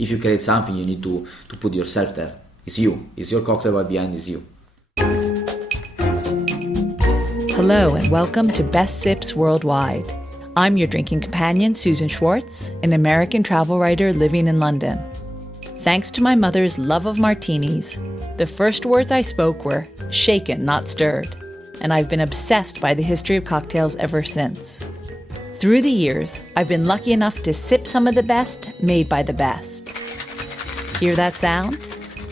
if you create something, you need to put yourself there. It's you. It's your cocktail, but behind is you. Hello and welcome to Best Sips Worldwide. I'm your drinking companion, Susan Schwartz, an American travel writer living in London. Thanks to my mother's love of martinis, the first words I spoke were shaken, not stirred, and I've been obsessed by the history of cocktails ever since. Through the years, I've been lucky enough to sip some of the best made by the best. Hear that sound?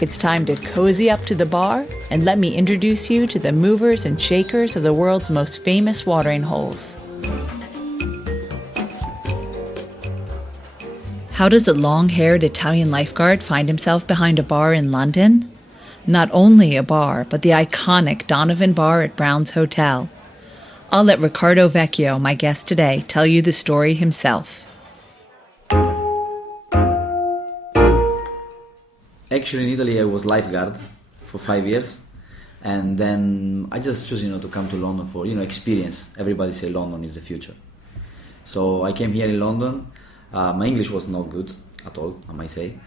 It's time to cozy up to the bar and let me introduce you to the movers and shakers of the world's most famous watering holes. How does a long-haired Italian lifeguard find himself behind a bar in London? Not only a bar, but the iconic Donovan Bar at Brown's Hotel. I'll let Riccardo Vecchio, my guest today, tell you the story himself. Actually, in Italy, I was lifeguard for 5 years. And then I just chose, to come to London for, experience. Everybody say London is the future. So I came here in London. My English was not good at all, I might say.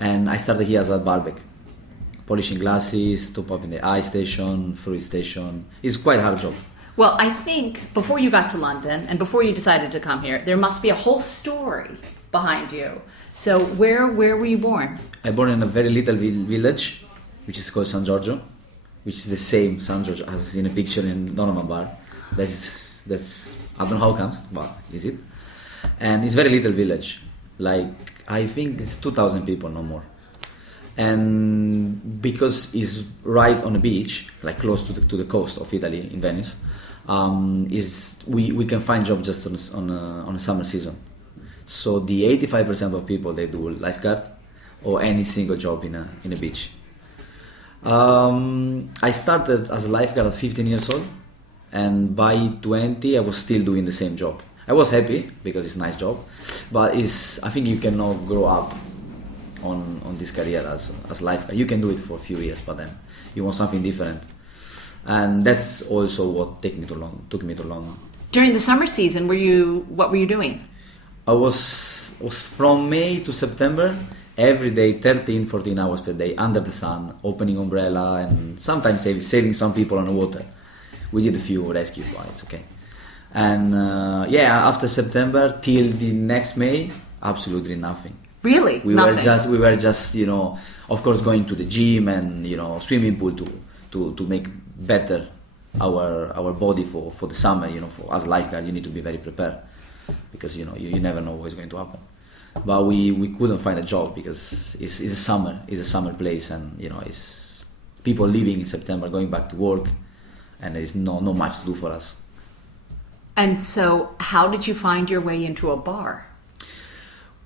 And I started here as a barback, polishing glasses, top up in the ice station, fruit station. It's quite a hard job. Well, I think before you got to London and before you decided to come here, there must be a whole story behind you. So where were you born? I born in a very little village, which is called San Giorgio, which is the same San Giorgio as in a picture in Donovan Bar. That's I don't know how it comes, but is it? And it's very little village, like I think it's 2,000 people, no more. And because it's right on the beach, like close to the coast of Italy in Venice, we can find job just on a summer season. So the 85% of people, they do lifeguard or any single job in a beach. I started as a lifeguard at 15 years old, and by 20 I was still doing the same job. I was happy because it's a nice job, but I think you cannot grow up on this career as lifeguard. You can do it for a few years, but then you want something different, and that's also what took me to London. During the summer season, what were you doing? I was from May to September, every day 13-14 hours per day under the sun, opening umbrella and sometimes saving some people on the water. We did a few rescues, but it's okay. And after September till the next May, absolutely nothing. Really? We Nothing? were just of course going to the gym and swimming pool to make better our body for the summer. For as a lifeguard, you need to be very prepared because you never know what's going to happen. But we couldn't find a job because it's a summer place, and it's people leaving in September, going back to work, and there's no much to do for us. And so how did you find your way into a bar?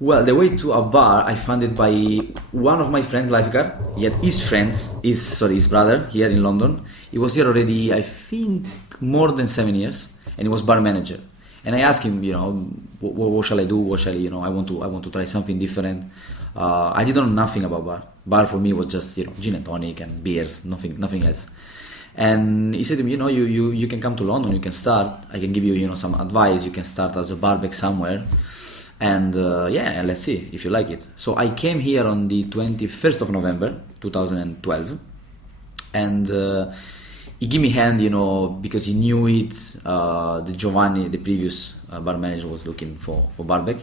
Well, the way to a bar, I found it by one of my friends, lifeguard. He had his brother here in London. He was here already, I think, more than 7 years, and he was bar manager. And I asked him, what shall I do? What shall I want to try something different. I didn't know nothing about bar. Bar for me was just gin and tonic and beers, nothing else. And he said to me, you can come to London, you can start. I can give you, some advice. You can start as a barback somewhere, and let's see if you like it. So I came here on the 21st of November, 2012, and he gave me hand, because he knew it. The Giovanni, the previous bar manager, was looking for barback,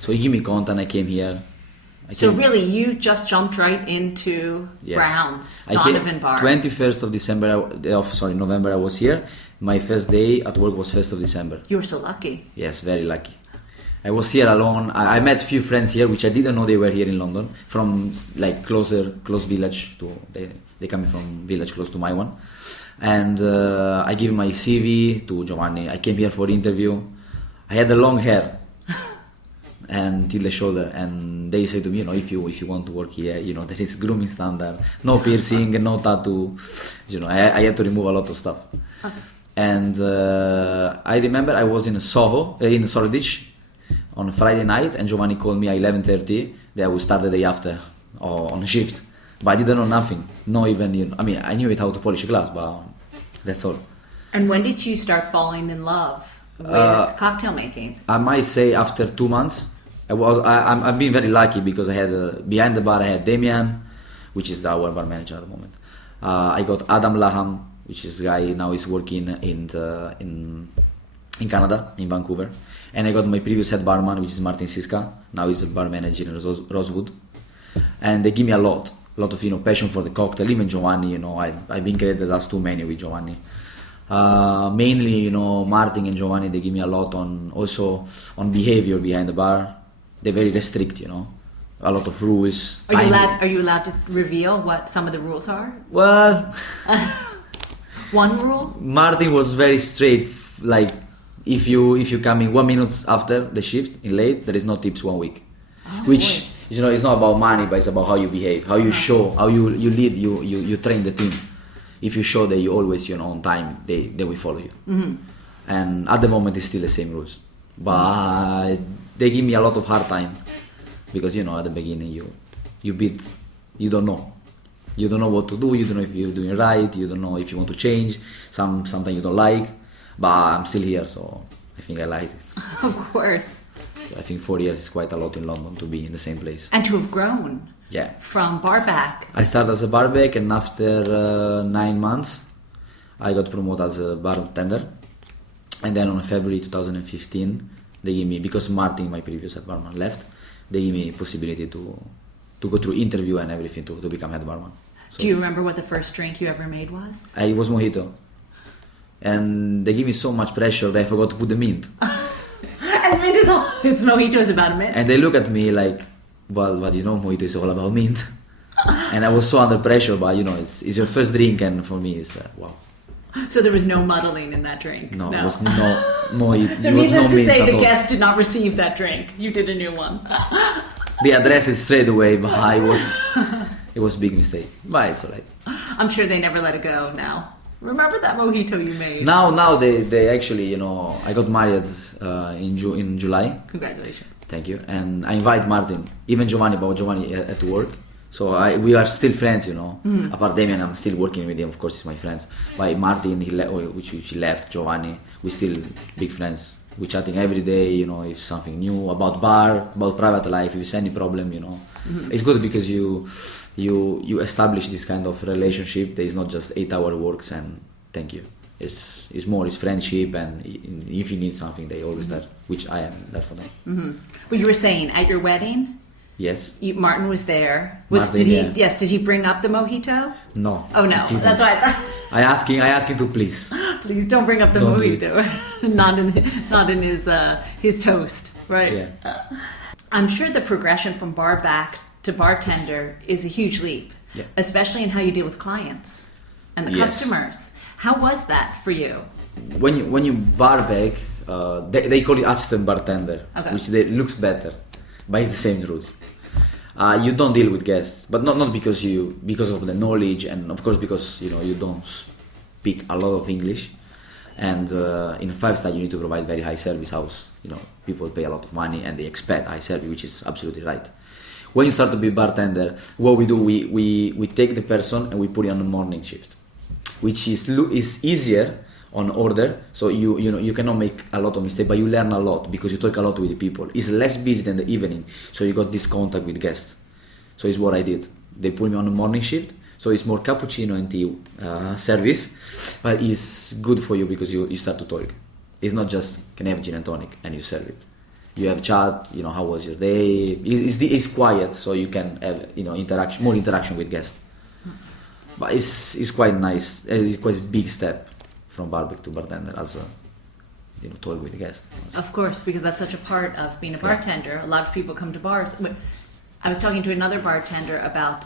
so he gave me contact. And I came here. Really, you just jumped right into Brown's Donovan Bar. 21st of November, I was here. My first day at work was 1st of December. You were so lucky. Yes, very lucky. I was here alone. I met a few friends here, which I didn't know they were here in London, from like close village to they coming from village close to my one. And I gave my CV to Giovanni. I came here for interview. I had the long hair. And till the shoulder, and they say to me, if you want to work here, there is grooming standard, no piercing, no tattoo. I had to remove a lot of stuff. Okay. And I remember I was in Soho, in Shoreditch, on Friday night, and Giovanni called me at 11:30 that I would start the day after on a shift. But I didn't know nothing, not even I knew how to polish a glass, but that's all. And when did you start falling in love with cocktail making? I might say after 2 months. I've been very lucky because I had behind the bar I had Damian, which is our bar manager at the moment. I got Adam Laham, which is a guy now is working in Canada, in Vancouver, and I got my previous head barman, which is Martin Siska. Now he's a bar manager in Rosewood, and they give me a lot of passion for the cocktail. Even Giovanni, I've been created as too many with Giovanni. Mainly, Martin and Giovanni, they give me a lot on behavior behind the bar. They're very restrict, a lot of rules. Are you allowed to reveal what some of the rules are? Well, one rule? Martin was very straight. Like, if you come in 1 minute after the shift in late, there is no tips 1 week. Which boy. It's not about money, but it's about how you behave, how you show, how you lead, you train the team. If you show that you always on time, they will follow you. Mm-hmm. And at the moment, it's still the same rules, but they give me a lot of hard time because at the beginning you don't know what to do, you don't know if you're doing right, you don't know if you want to change. Sometimes you don't like, but I'm still here, so I think I like it. Of course. I think 4 years is quite a lot in London to be in the same place. And to have grown. Yeah. From barback. I started as a barback, and after 9 months, I got promoted as a bartender. And then on February 2015, they gave me, because Martin, my previous head barman, left, they gave me possibility to go through interview and everything to become head barman. So, do you remember what the first drink you ever made was? It was mojito. And they gave me so much pressure that I forgot to put the mint. And mint it's mojito is about a mint. And they look at me like, well, mojito is all about mint. And I was so under pressure, but it's your first drink, and for me it's wow. So there was no muddling in that drink? No. It was no mojito. So needless to say, the guest did not receive that drink. You did a new one. They addressed it straight away, but it was a big mistake. But it's alright. I'm sure they never let it go now. Remember that mojito you made? Now they actually, I got married in July. Congratulations. Thank you. And I invite Martin, even Giovanni, but Giovanni had to work. So we are still friends, Mm-hmm. Apart Damian, I'm still working with him. Of course, he's my friends. But Martin, which left, Giovanni, we're still big friends. We're chatting every day, if something new about bar, about private life, if there's any problem, Mm-hmm. It's good because you establish this kind of relationship. There is not just 8-hour works and thank you. It's more, it's friendship, and if you need something, they always mm-hmm. there, which I am there for them. Mm-hmm. Well, you were saying at your wedding. Yes. Martin was there. Did he bring up the mojito? No. Oh no, that's why I thought. I ask him to please. Please don't bring up the mojito. not in his toast, right? Yeah. I'm sure the progression from barback to bartender is a huge leap, yeah. Especially in how you deal with clients and the customers. How was that for you? When you barback, they call it assistant bartender, okay. Which looks better, but it's the same rules. You don't deal with guests, but not because of the knowledge, and of course because you don't speak a lot of English, and in a 5-star you need to provide very high service house. People pay a lot of money and they expect high service, which is absolutely right. When you start to be bartender, what we do, we take the person and we put it on a morning shift, which is easier on order, so you cannot make a lot of mistakes, but you learn a lot because you talk a lot with the people. It's less busy than the evening, so you got this contact with guests. So it's what I did. They put me on a morning shift, so it's more cappuccino and tea service, but it's good for you because you start to talk. It's not just can I have gin and tonic and you serve it. You have chat, how was your day? It's quiet, so you can have more interaction with guests. But it's quite nice. It's quite a big step from barback to bartender as talk with the guest. Of course, because that's such a part of being a bartender. Yeah. A lot of people come to bars. I was talking to another bartender about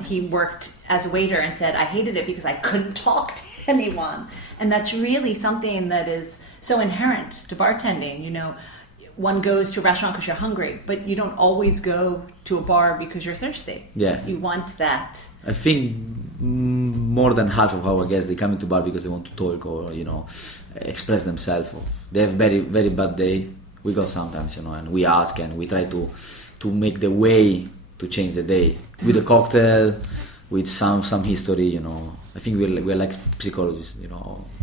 he worked as a waiter and said, I hated it because I couldn't talk to anyone. And that's really something that is so inherent to bartending. One goes to a restaurant because you're hungry, but you don't always go to a bar because you're thirsty. Yeah. You want that. I think more than half of our guests, they come into bar because they want to talk or, express themselves. They have very, very bad day. We go sometimes, and we ask and we try to make the way to change the day with a cocktail, with some history, I think we're like psychologists,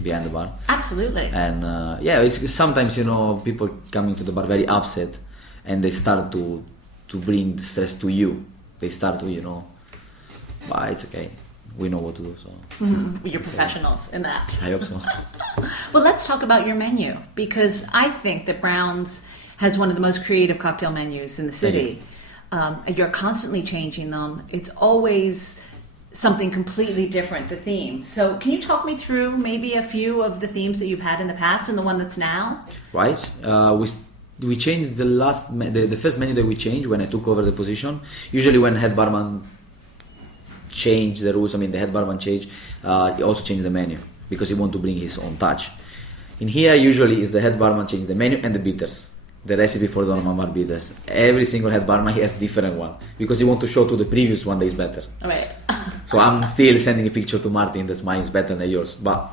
behind the bar. Absolutely. And it's sometimes, people coming to the bar very upset, and they start to bring the stress to you. They start to, but it's okay. We know what to do. So You're professionals in that. I hope so. Well, let's talk about your menu, because I think that Brown's has one of the most creative cocktail menus in the city. You're constantly changing them. It's always something completely different, the theme. So can you talk me through maybe a few of the themes that you've had in the past and the one that's now? Right. We changed the first menu that we changed when I took over the position. Usually when head barman changed the rules, the head barman changed, he also changed the menu because he wanted to bring his own touch. In here, usually is the head barman change the menu and the bitters. The recipe for Donovan Bar bitters. Every single head barman, he has different one because he want to show to the previous one that is better. Right. So I'm still sending a picture to Martin that mine is better than yours, but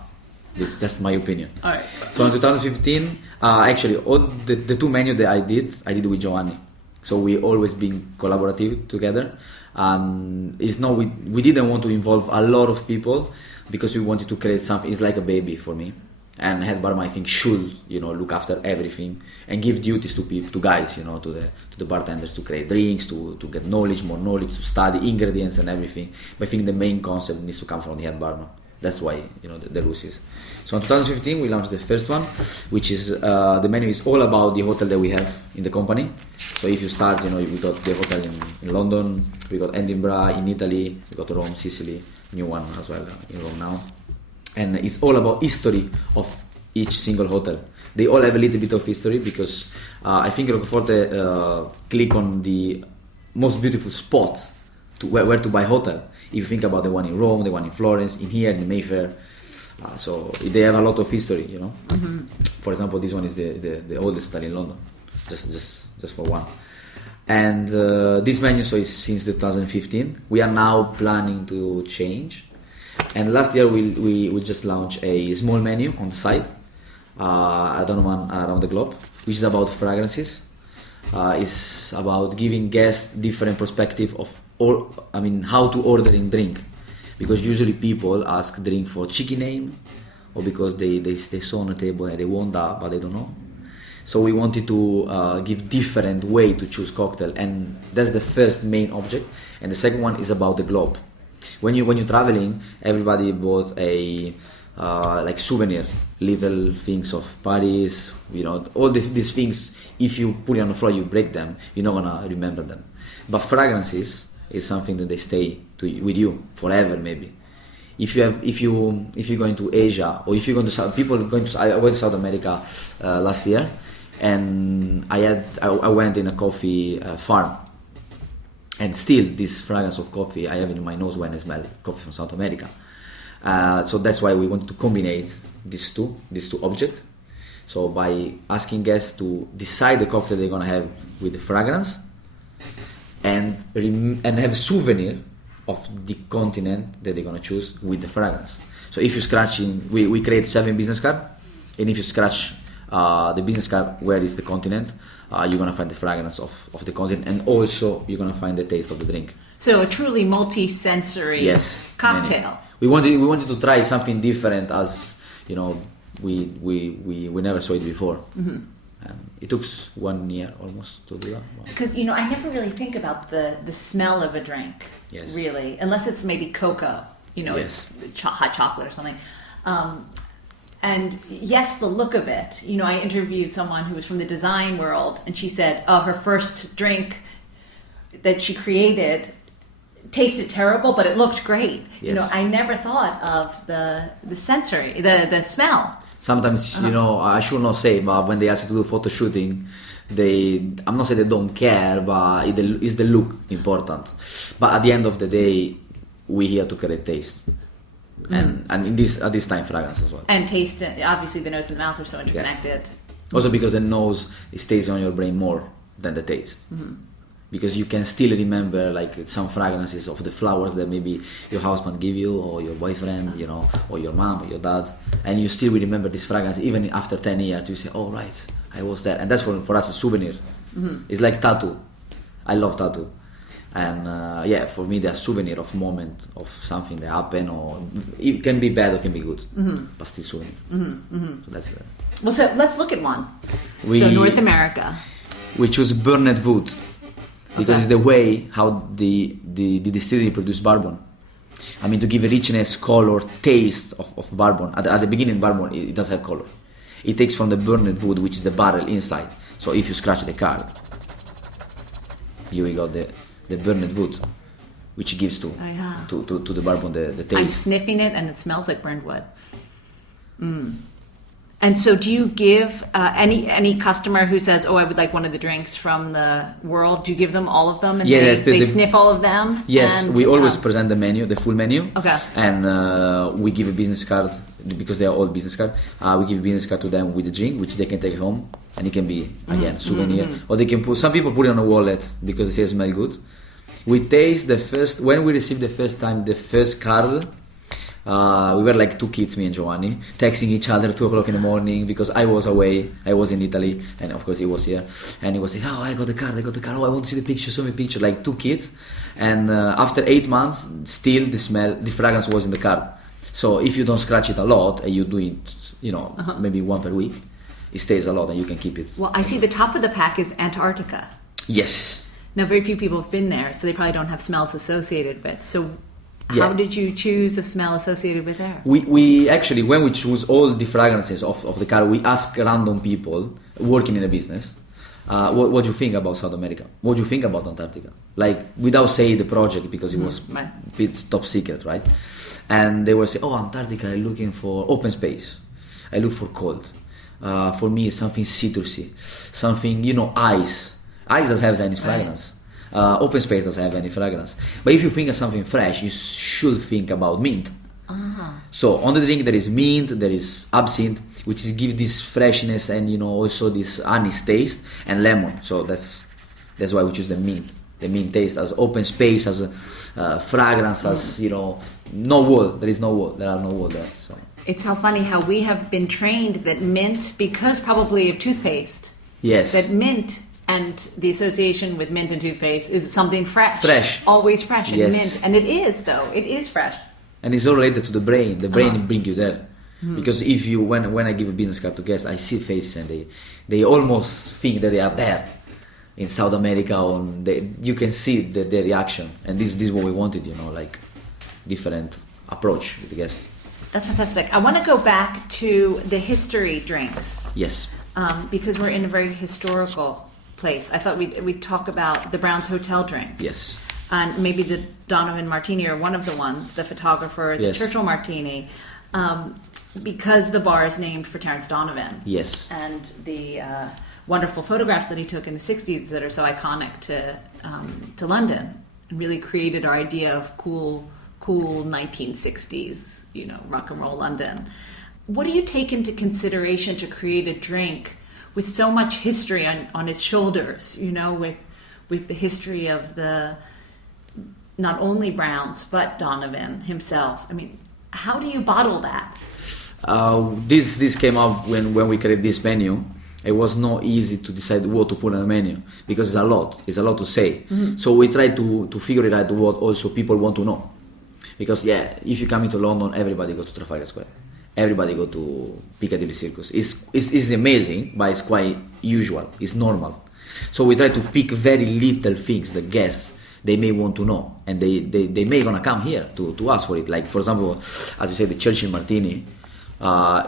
this is just my opinion. All right. So in 2015, actually, all the two menus that I did with Giovanni. So we always been collaborative together. It's not we didn't want to involve a lot of people because we wanted to create something. It's like a baby for me. And head barman, I think, should look after everything and give duties to people, to guys, to the bartenders, to create drinks, to get more knowledge, to study ingredients and everything. But I think the main concept needs to come from the head barman. That's why the rules is. So in 2015 we launched the first one, which is the menu is all about the hotel that we have in the company. So if you start, we got the hotel in London, we got Edinburgh in Italy, we got Rome, Sicily, new one as well in Rome now. And it's all about history of each single hotel. They all have a little bit of history because I think Roccaforte click on the most beautiful spots to where to buy hotel. If you think about the one in Rome, the one in Florence, in here, in Mayfair, so they have a lot of history, Mm-hmm. For example, this one is the oldest hotel in London, just for one. And this menu is since 2015. We are now planning to change. And last year we just launched a small menu on the side, I don't know, around the globe, which is about fragrances. It's about giving guests different perspective of how to order in drink, because usually people ask drink for cheeky name or because they saw on the table and they want that but they don't know. So we wanted to give different way to choose cocktail, and that's the first main object. And the second one is about the globe. When you're traveling, everybody bought a like souvenir, little things of Paris, all these things. If you put it on the floor, you break them, you're not gonna remember them. But fragrances is something that they stay with you forever, maybe. If you're going to Asia, or if you're going to I went to South America last year, and I went in a coffee farm. And still, this fragrance of coffee, I have it in my nose when I smell coffee from South America. So that's why we want to combine these two objects. So by asking guests to decide the cocktail they're gonna have with the fragrance, and have a souvenir of the continent that they're gonna choose with the fragrance. So if you're scratching, we create 7 business cards, and if you scratch the business card where is the continent, you're gonna find the fragrance of the continent, and also you're gonna find the taste of the drink. So a truly multi-sensory cocktail. We wanted to try something different, as we never saw it before. Mm-hmm. And it took 1 year almost to do that. Because I never really think about the smell of a drink. Yes. Really, unless it's maybe cocoa. Yes. It's hot chocolate or something. And yes, the look of it. I interviewed someone who was from the design world, and she said, her first drink that she created tasted terrible, but it looked great. Yes. I never thought of the sensory, the smell. Sometimes, I should not say, but when they ask you to do photo shooting, I'm not saying they don't care, but it's the look important. But at the end of the day, we're here to create taste. And at this time, fragrance as well. And taste, obviously the nose and the mouth are so interconnected. Yeah. Also because the nose stays on your brain more than the taste. Mm-hmm. Because you can still remember some fragrances of the flowers that maybe your husband give you, or your boyfriend, or your mom or your dad, and you still will remember this fragrance even after 10 years. You say, oh right, I was there. And that's for us a souvenir. Mm-hmm. It's like tattoo. I love tattoo. And for me, they're a souvenir of moment of something that happened, or it can be bad or can be good, but still souvenir. Mm-hmm. Mm-hmm. So that's it. Well, so let's look at one. So North America. We choose burned wood because it's the way how the distillery produce bourbon. I mean, to give a richness, color, taste of bourbon. At the beginning, bourbon, it doesn't have color. It takes from the burned wood, which is the barrel inside. So if you scratch the card, you got the burned wood, which gives to the bourbon the taste. I'm sniffing it and it smells like burned wood. And so do you give any customer who says, oh, I would like one of the drinks from the world, do you give them all of them and they sniff all of them? Yes, and, we always present the menu, the full menu. Okay. And we give a business card, because they are all business card. We give a business card to them with the drink, which they can take home. And it can be, again, souvenir. Or they can put, some people put it on a wallet because they say it smells good. We taste when we received the first card, we were like two kids, me and Giovanni, texting each other at 2 o'clock in the morning because I was away, I was in Italy, and of course he was here. And he was like, oh, I got the card, oh, I want to see the picture, show me a picture, like two kids. And after 8 months, still the fragrance was in the card. So if you don't scratch it a lot, and you do it, maybe one per week, it stays a lot and you can keep it. Well, I see the top of the pack is Antarctica. Yes. Now, very few people have been there, so they probably don't have smells associated with. So how did you choose a smell associated with there? We actually, when we choose all the fragrances of the car, we ask random people working in a business, what do you think about South America? What do you think about Antarctica? Like, without saying the project, because it was it's top secret, right? And they will say, oh, Antarctica, I'm looking for open space. I look for cold. For me, it's something citrusy, something, ice. Ice doesn't have any fragrance. Open space doesn't have any fragrance. But if you think of something fresh, you should think about mint. So on the drink there is mint, there is absinthe, which is give this freshness and also this anise taste, and lemon. So that's why we choose the mint taste as open space, as a fragrance, as no wall. There is no wall. There are no wall there. So. It's funny how we have been trained that mint, because probably of toothpaste. Yes. That mint and the association with mint and toothpaste is something fresh. Fresh. Always fresh and Yes. mint. And it is, though. It is fresh. And it's all related to the brain. The brain bring you there. Because if you, when I give a business card to guests, I see faces and they almost think that they are there in South America. You can see their reaction. And this is what we wanted, like different approach with the guests. That's fantastic. I want to go back to the history drinks. Yes. Because we're in a very historical place. I thought we'd talk about the Brown's Hotel drink. Yes. And maybe the Donovan Martini, or one of the ones, the photographer, the Yes. Churchill Martini, because the bar is named for Terence Donovan. Yes. And the wonderful photographs that he took in the 60s that are so iconic to London, and really created our idea of cool 1960s, rock and roll London. What do you take into consideration to create a drink with so much history on his shoulders, with the history of the not only Browns but Donovan himself? I mean, how do you bottle that? This came up when we created this menu. It was not easy to decide what to put on a menu because it's a lot to say. So we tried to figure it out what also people want to know. Because if you come into London, everybody goes to Trafalgar Square. Everybody go to Piccadilly Circus. It's amazing, but it's quite usual. It's normal. So we try to pick very little things the guests they may want to know, and they may gonna come here to ask for it. Like, for example, as you say, the Churchill Martini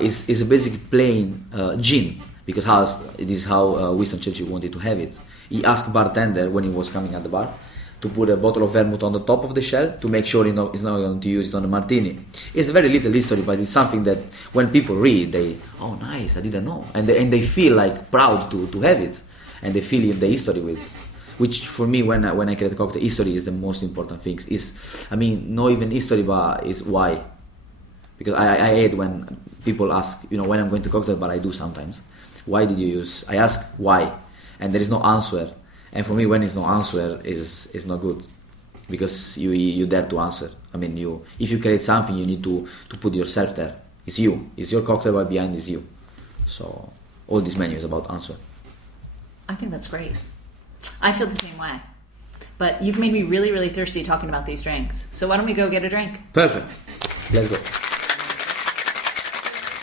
is a basic plain gin, because this is how Winston Churchill wanted to have it. He asked bartender when he was coming at the bar to put a bottle of vermouth on the top of the shell to make sure he's not going to use it on the martini. It's very little history, but it's something that when people read, oh nice, I didn't know, and they feel like proud to have it, and they feel the history with it. Which for me, when I create a cocktail, history is the most important thing. Not even history, but is why. Because I hate when people ask, when I'm going to cocktail, but I do sometimes. Why did you use? I ask why, and there is no answer. And for me, when it's no answer, is not good, because you dare to answer. I mean, if you create something, you need to put yourself there. It's you. It's your cocktail, but behind is you. So all this menu is about answer. I think that's great. I feel the same way. But you've made me really, really thirsty talking about these drinks. So why don't we go get a drink? Perfect. Let's go.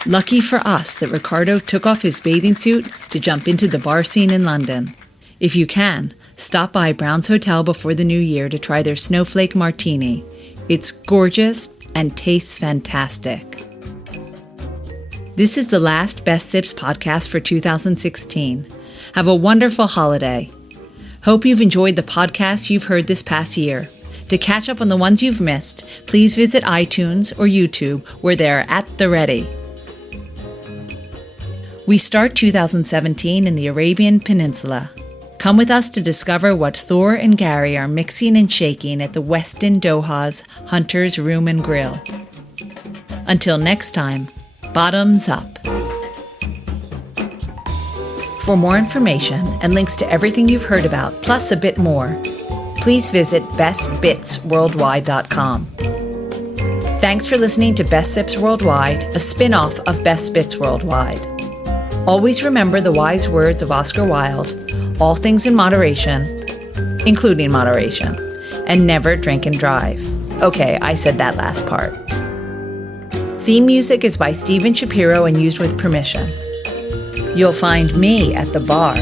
Lucky for us that Riccardo took off his bathing suit to jump into the bar scene in London. If you can, stop by Brown's Hotel before the new year to try their Snowflake Martini. It's gorgeous and tastes fantastic. This is the last Best Sips podcast for 2016. Have a wonderful holiday. Hope you've enjoyed the podcasts you've heard this past year. To catch up on the ones you've missed, please visit iTunes or YouTube where they're at the ready. We start 2017 in the Arabian Peninsula. Come with us to discover what Thor and Gary are mixing and shaking at the Westin Doha's Hunter's Room and Grill. Until next time, bottoms up. For more information and links to everything you've heard about, plus a bit more, please visit bestbitsworldwide.com. Thanks for listening to Best Sips Worldwide, a spin-off of Best Bits Worldwide. Always remember the wise words of Oscar Wilde: all things in moderation, including moderation, and never drink and drive. Okay, I said that last part. Theme music is by Steven Shapiro and used with permission. You'll find me at the bar